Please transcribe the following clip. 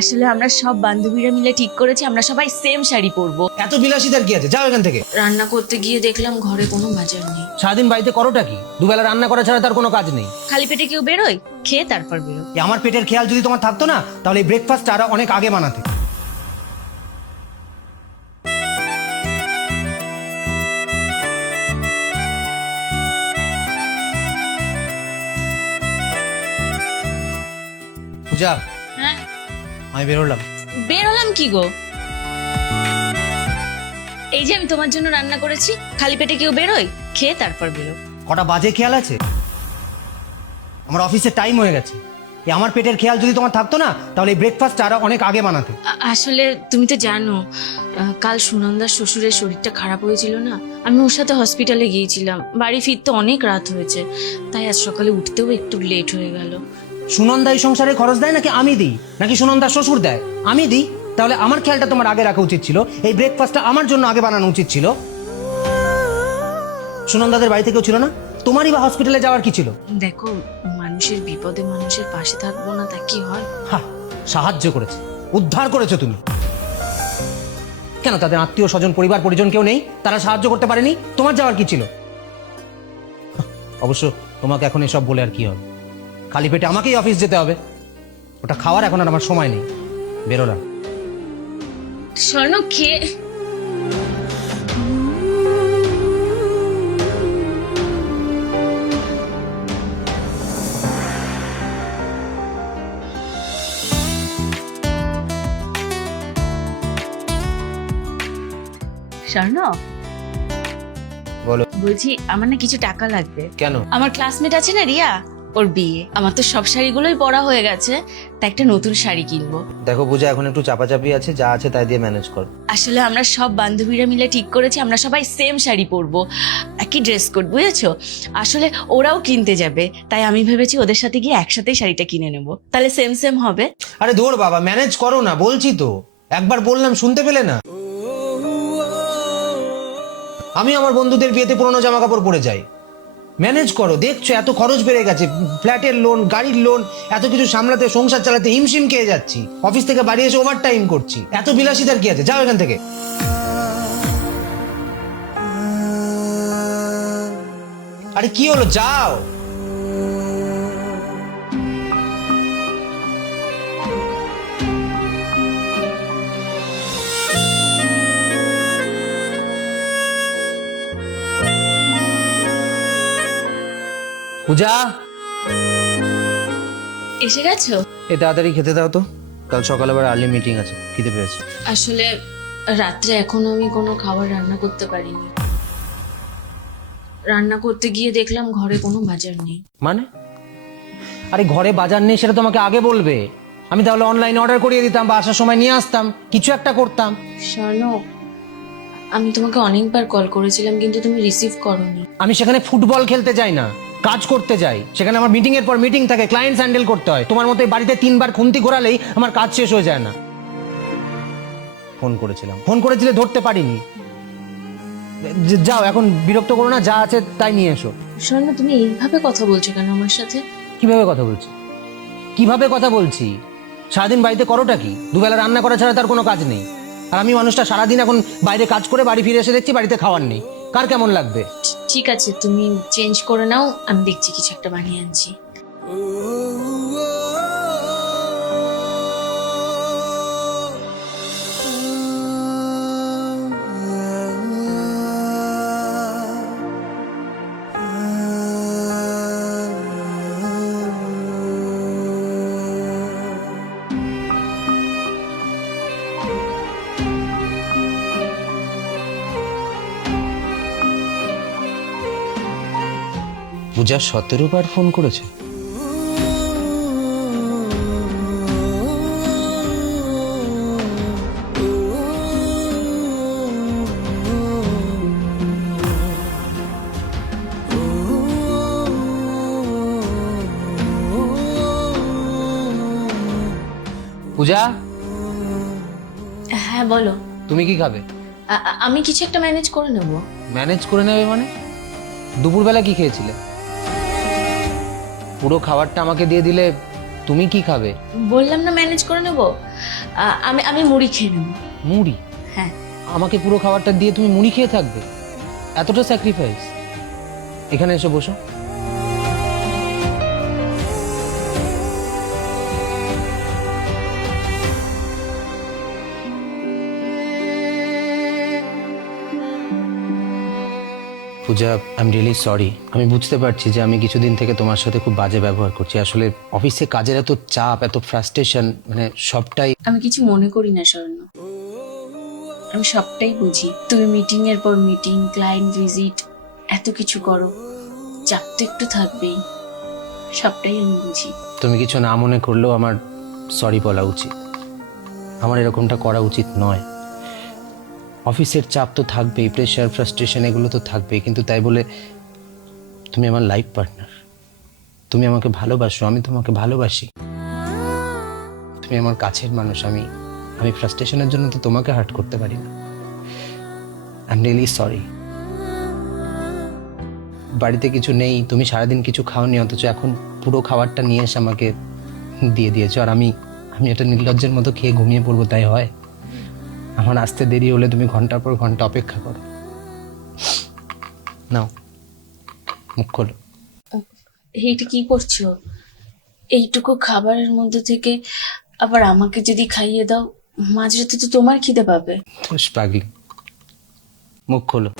আসলে আমরা সব বান্ধবীরা মিলে ঠিক করেছি আমরা সবাই সেম শাড়ি পরবো। এত বিলাসিতার কি আছে? যাও এখান থেকে। রান্না করতে গিয়ে দেখলাম ঘরে কোনো বাজার নেই। সারাদিন বাড়িতে করোটা কি? দুবেলা রান্না করা ছাড়া তার কোনো কাজ নেই। খালি পেটে কেউ বেরোয়? খেয়ে তারপর বেরো। আমার পেটের খেয়াল যদি তোমার থাকতো না, তাহলে এই ব্রেকফাস্ট আরো অনেক আগে বানাতে। পূজা, হ্যাঁ আমি বেরোলাম। বেরোলাম কি গো? এই যে আমি তোমার জন্য রান্না করেছি, খালি পেটে কেউ বেরোয়? খেয়ে তারপর বেরো। কটা বাজে খেয়াল আছে? আমার অফিসের টাইম হয়ে গেছে। আমার পেটের খেয়াল যদি তোমার থাকতো না, তাহলে এই ব্রেকফাস্ট আরো অনেক আগে বানাতে। আসলে তুমি তো জানো কাল সুনন্দার শ্বশুরের শরীরটা খারাপ হয়েছিল না, আমি ওর সাথে হসপিটালে গিয়েছিলাম। বাড়ি ফিরতে অনেক রাত হয়েছে, তাই আজ সকালে উঠতেও একটু লেট হয়ে গেল। সুনন্দা এই সংসারে খরচ দেয় নাকি আমি দিই? নাকি সুনন্দার শ্বশুর দেয়? আমি দিই। তাহলে আমার খেয়ালটা তোমার আগে রাখা উচিত ছিল। এই ব্রেকফাস্টটা আমার জন্য আগে বানানো উচিত ছিল। সুনন্দাদের বাড়ি থেকেও ছিল না, তোমারই বা হসপিটালে যাওয়ার কি ছিল? দেখো, মানুষের বিপদে মানুষের পাশে থাকবো না তা কি হয়? সাহায্য করেছে, উদ্ধার করেছো তুমি। কেন তাদের আত্মীয় স্বজন পরিবার পরিজন কেউ নেই? তারা সাহায্য করতে পারেনি? তোমার যাওয়ার কি ছিল? অবশ্য তোমাকে এখন এসব বলে আর কি হবে? খালি পেটে আমাকেই অফিস যেতে হবে। ওটা খাওয়ার এখন আর আমার সময় নেই। বেরোলাম। স্বর্ণ খেয়ে স্বর্ণ, বলো। বলছি আমার না কিছু টাকা লাগবে। কেন? আমার ক্লাসমেট আছে না রিয়া, ওর বিয়ে। আমার তো সব শাড়িগুলোই পরা হয়ে গেছে, তাই একটা নতুন শাড়ি কিনবো। দেখো পূজা, এখন একটু চাপাচাপি আছে, যা আছে তাই দিয়ে ম্যানেজ কর। আসলে আমরা সব বান্ধবীরা মিলে ঠিক করেছি আমরা সবাই সেম শাড়ি পরবো, একই ড্রেস কোড, বুঝেছো? আসলে ওরাও কিনতে যাবে, তাই আমি ভেবেছি ওদের সাথে গিয়ে একসাথেই শাড়িটা কিনে নেবো, তাহলে সেম সেম হবে। আরে ধর বাবা, ম্যানেজ করো না, বলছি তো। একবার বললাম, শুনতে পেলে না? আমি আমার বন্ধুদের বিয়েতে পুরোনো জামা কাপড় পরে যাই। ম্যানেজ করো। দেখছো এত খরচ বেড়ে গেছে, ফ্ল্যাটের লোন, গাড়ির লোন, এত কিছু সামলাতে, সংসার চালাতে হিমশিম খেয়ে যাচ্ছি। অফিস থেকে বাড়ি এসে ওভার টাইম করছি। এত বিলাসিতার কি আছে? যাও এখান থেকে। আরে কি হলো? যাও। পূজা, এসে গেছো? এ তাড়াতাড়ি খেতে দাও তো, কাল সকালে আবার আর্লি মিটিং আছে, খিদে পেয়েছে। আসলে রাত্রে এখনো আমি কোনো খাবার রান্না করতে পারিনি। রান্না করতে গিয়ে দেখলাম ঘরে কোনো বাজার নেই। মানে? আরে ঘরে বাজার নেই সেটা তোমাকে আগে বলবে। আমি তাহলে অনলাইন অর্ডার করিয়ে দিতাম বা আসার সময় নিয়ে আসতাম, কিছু একটা করতাম। স্বর্ণ, আমি তোমাকে অনেকবার কল করেছিলাম কিন্তু তুমি রিসিভ করোনি। আমি সেখানে ফুটবল খেলতে যাই না, কাজ করতে যাই। সেখানে আমার মিটিং এর পর মিটিং থাকে, ক্লায়েন্টস হ্যান্ডেল করতে হয়। তোমার মতো এই বাড়িতে 3বার খুন্তি ঘোরালেই আমার কাজ শেষ হয়ে যায় না। ফোন করেছিলাম, ফোন করেছিলে, ধরতে পারিনি। যাও, এখন বিরক্ত করো না, যা আছে তাই নিয়ে এসো। স্বর্ণ, তুমি এইভাবে কথা বলছো কেন আমার সাথে? কিভাবে কথা বলছি? কিভাবে কথা বলছি? সারাদিন বাড়িতে করোটা কি? দুবেলা রান্না করা ছাড়া তার কোনো কাজ নেই। আর আমি মানুষটা সারাদিন এখন বাইরে কাজ করে বাড়ি ফিরে এসে দেখছি বাড়িতে খাওয়ার নেই। কার কেমন লাগবে? ঠিক আছে, তুমি চেঞ্জ করে নাও, আমি দেখছি কিছু একটা বানিয়ে আনছি। পূজা 17 বার ফোন করেছে। পূজা, হ্যাঁ বলো। তুমি কি খাবে? আমি কিছু একটা ম্যানেজ করে নেবো। ম্যানেজ করে নেবে মানে? দুপুরবেলা কি খেয়েছিলে? পুরো খাবারটা আমাকে দিয়ে দিলে তুমি কি খাবে? বললাম না ম্যানেজ করে নেবো। আমি আমি মুড়ি খেয়ে নেব। মুড়ি? হ্যাঁ। আমাকে পুরো খাবারটা দিয়ে তুমি মুড়ি খেয়ে থাকবে? এতটা স্যাক্রিফাইস? এখানে এসে বসো। পূজা, আই এম রিয়েলি সরি। আমি বুঝতে পারছি যে আমি কিছুদিন থেকে তোমার সাথে খুব বাজে ব্যবহার করছি। আসলে অফিসে কাজের এত চাপ, এত ফ্রাস্ট্রেশন, মানে সবটাই। আমি কিছু মনে করি না স্বর্ণ, আমি সবটাই বুঝি। তুমি মিটিং এর পর মিটিং, ক্লায়েন্ট ভিজিট, এত কিছু করো, চাপ তো একটু থাকবেই, সবটাই আমি বুঝি। তুমি কিছু না মনে করলেও আমার সরি বলা উচিত। আমার এরকমটা করা উচিত নয়। অফিসের চাপ তো থাকবেই, প্রেশার, ফ্রাস্ট্রেশন এগুলো তো থাকবেই, কিন্তু তাই বলে তুমি আমার লাইফ পার্টনার। তুমি আমাকে ভালোবাসো, আমি তোমাকে ভালোবাসি। তুমি আমার কাছের মানুষ। আমি ফ্রাস্ট্রেশনের জন্য তো তোমাকে হার্ট করতে পারি না। I am really sorry. বাড়িতে কিছু নেই, তুমি সারাদিন কিছু খাওনি, অথচ এখন পুরো খাবারটা নিয়ে এসে আমাকে দিয়ে দিয়েছো। আর আমি এটা নির্লজ্জের মতো খেয়ে ঘুমিয়ে পড়বো, তাই হয়? আমার আসতে দেরি হলে তুমি ঘন্টার পর ঘন্টা অপেক্ষা করো। নাও, মুখ খোলো। এইটা কি করছো? এইটুকু খাবারের মধ্যে থেকে আবার আমাকে যদি খাইয়ে দাও, মাঝরাতে তো তোমার খিদে পাবে। ধুস পাগলি, মুখ খোলো।